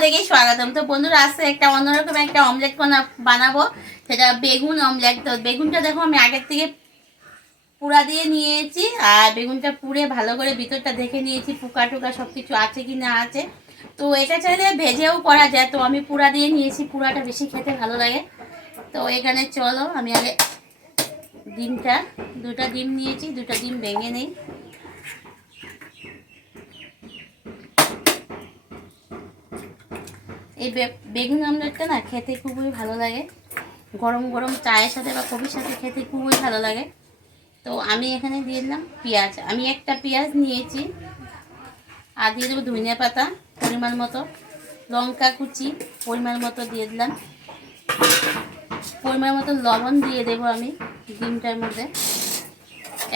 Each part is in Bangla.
তোমাদেরকে স্বাগতম। তো বন্ধুরা, আজকে একটা অন্যরকম একটা অমলেট বানাবো, সেটা বেগুন অমলেট। তো বেগুনটা দেখো আমি আগের থেকে পুরা দিয়ে নিয়েছি, আর বেগুনটা পুড়ে ভালো করে ভিতরটা দেখে নিয়েছি পোকা টোকা সব কিছু আছে কি না আছে। তো এটা চাইলে ভেজেও করা যায়, তো আমি পুরা দিয়ে নিয়েছি, পুরাটা বেশি খেতে ভালো লাগে। তো এখানে চলো আমি আগে দুটা ডিম নিয়েছি, দুটা ডিম ভেঙে নেই। এই বেগুন অমলেটটা না খেতে খুবই ভালো লাগে, গরম গরম চায়ের সাথে বা কফির সাথে খেতে খুবই ভালো লাগে। তো আমি এখানে দিয়ে দিলাম পেঁয়াজ, আমি একটা পেঁয়াজ নিয়েছি, আর দিয়ে দেবো ধনিয়া পাতা পরিমাণ মতো, লঙ্কা কুচি পরিমাণ মতো দিয়ে দিলাম, পরিমাণ মতো লবণ দিয়ে দেবো আমি ডিমটার মধ্যে।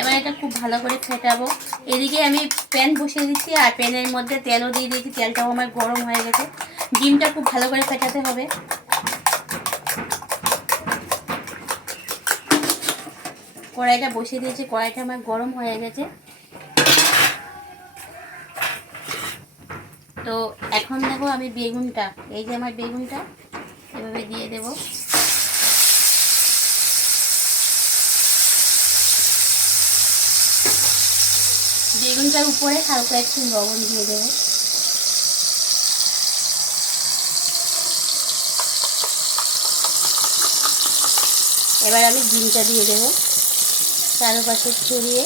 এবার এটা খুব ভালো করে ফেটাবো। এদিকে আমি প্যান বসিয়ে দিচ্ছি, আর প্যানের মধ্যে তেলও দিয়ে দিয়েছি, তেলটাও আমার গরম হয়ে গেছে। ডিমটা খুব ভালো করে ফেটাতে হবে। কড়াইটা বসিয়ে দিয়েছি, কড়াইটা আমার গরম হয়ে গেছে। তো এখন দেখো আমি বেগুনটা, এই যে আমার বেগুনটা এভাবে দিয়ে দেব। বেগুনটার উপরে হালকা একটু লবণ দিয়ে দেবো। এবার আমি ডিমটা দিয়ে দেবো চারপাশে ছড়িয়ে।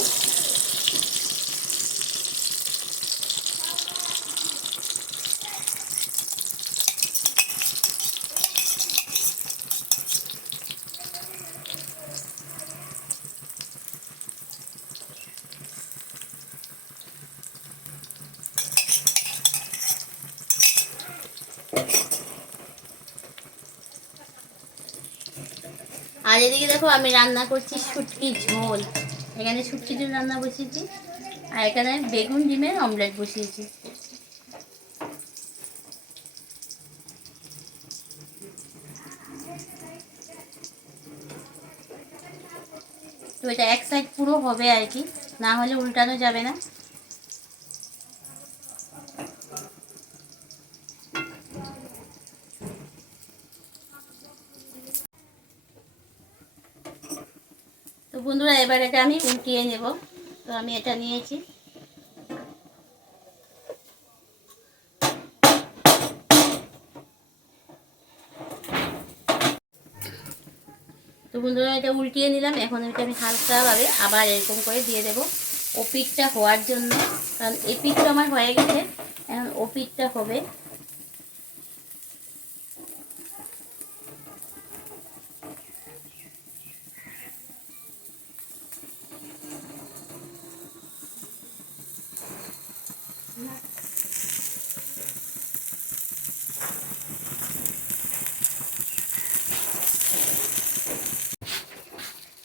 আর এদিকে দেখো আমি রান্না করছি শুটকি ঝোল। এখানে শুটকি ঝোল রান্না বসিয়েছি, আর এখানে বেগুন ডিমের অমলেট বসিয়েছি। তো এটা এক সাইড পুরো হবে আর কি, না হলে উল্টানো যাবে না। তো বন্ধুরা, এবার এটা আমি উল্টিয়ে নেব। তো আমি এটা নিয়েছি। তো বন্ধুরা, এটা উল্টিয়ে নিলাম। এখন এটা আমি হালকাভাবে আবার এরকম করে দিয়ে দেব ও পিঠটা হওয়ার জন্য, কারণ এই পিঠটা আমার হয়ে গেছে, এখন ও পিঠটা হবে।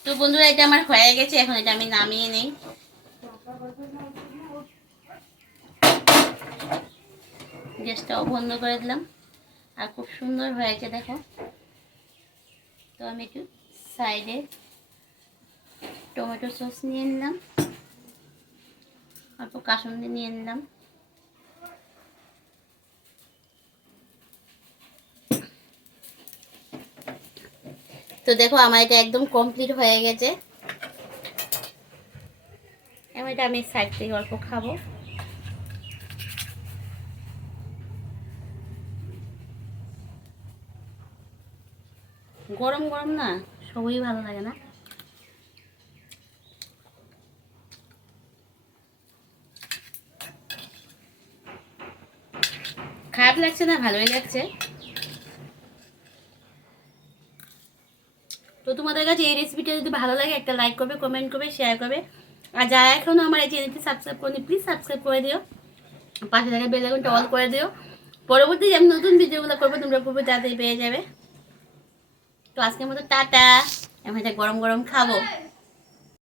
তো বন্ধুরা, এটা আমার হয়ে গেছে, এখন এটা আমি নামিয়ে নেই। গ্যাসটাও বন্ধ করে দিলাম, আর খুব সুন্দর হয়েছে দেখো। তো আমি একটু সাইডে টমেটো সস নিয়ে নিলাম, অল্প কাসুন্দি নিয়ে নিলাম। তো দেখো আমার এটা একদম কমপ্লিট হয়ে গেছে। এবার এটা আমি সাইড থেকে অল্প খাবো। গরম গরম না সবই ভালো লাগে না। খারাপ লাগছে না, ভালোই লাগছে। তো তোমাদের কাছে এই রেসিপিটা যদি ভালো লাগে, একটা লাইক করবে, কমেন্ট করবে, শেয়ার করবে। আর যারা এখনও আমার এই চ্যানেলটি সাবস্ক্রাইব করেনি, প্লিজ সাবস্ক্রাইব করে দিও, পাশে থাকা বেল আইকনটা অল করে দিও। পরবর্তী আমি নতুন ভিডিওগুলো করবো, তোমরা খুবই তাড়াতাড়ি পেয়ে যাবে। তো আজকের মতো টাটা। এখন এটা গরম গরম খাবো।